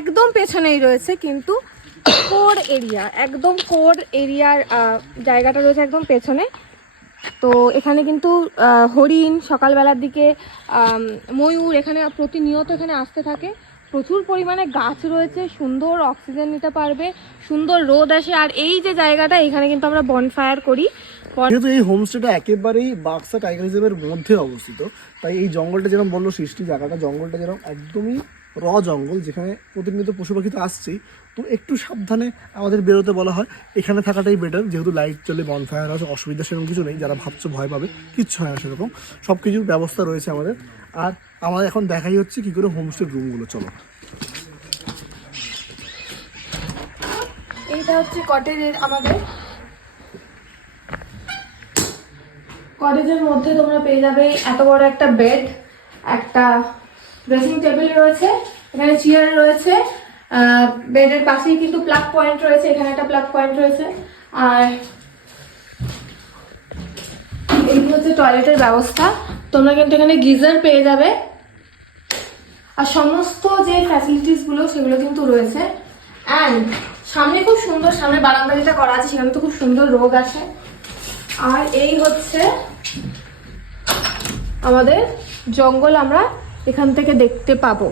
একদম পেছনেই রয়েছে, কিন্তু কোর এরিয়া, একদম কোর এরিয়ার জায়গাটা রয়েছে একদম পেছনে। তো এখানে কিন্তু হরিণ, সকালবেলার দিকে ময়ূর এখানে প্রতিনিয়ত এখানে আসতে থাকে। প্রচুর পরিমাণে গাছ রয়েছে, সুন্দর অক্সিজেন নিতে পারবে, সুন্দর রোদ আসে। আর এই যে জায়গাটা, এখানে কিন্তু আমরা বনফায়ার করি। যেহেতু এই হোমস্টেটা একেবারেই বাক্সা টাইগার রিজার্ভের মধ্যে অবস্থিত, তাই এই জঙ্গলটা যেরকম বললো সৃষ্টি, জায়গাটা জঙ্গলটা যেরকম একদমই জঙ্গল, যেখানে প্রতিনিয়ত পশু পাখি তো আসছেই, তো একটু সাবধানে আমাদের বেরোতে বলা হয়। এখানে থাকাটাই বেটার, যেহেতু লাইট চলে, বনফায়ার আছে, অসুবিধা সেরকম কিছু নেই। যারা ভাবছো ভয় পাবে, কিচ্ছু হয় না, সেরকম সব কিছুর ব্যবস্থা রয়েছে আমাদের। আর আমাদের এখন দেখাই হচ্ছে কি করে হোমস্টের রুমগুলো। চলো। এইটা হচ্ছে কটেজের আমাদের। কটেজের মধ্যে তোমরা পেয়ে যাবে এত বড় একটা বেড, একটা ড্রেসিং টেবিল রয়েছে, এখানে চেয়ার রয়েছে, বেডের পাশেই কিন্তু প্লাগ পয়েন্ট রয়েছে, এখানে একটা প্লাগ পয়েন্ট রয়েছে। আর এই হচ্ছে টয়লেটের ব্যবস্থা। তোমরা কিন্তু এখানে গিজার পেয়ে যাবে, আর সমস্ত যে ফ্যাসিলিটিস গুলো সেগুলো কিন্তু রয়েছে। অ্যান্ড সামনে খুব সুন্দর, সামনে বারান্দা যেটা করা আছে সেখানে তো খুব সুন্দর রোদ আসে। আর এই হচ্ছে আমাদের জঙ্গল, আমরা এখান থেকে দেখতে পাবো।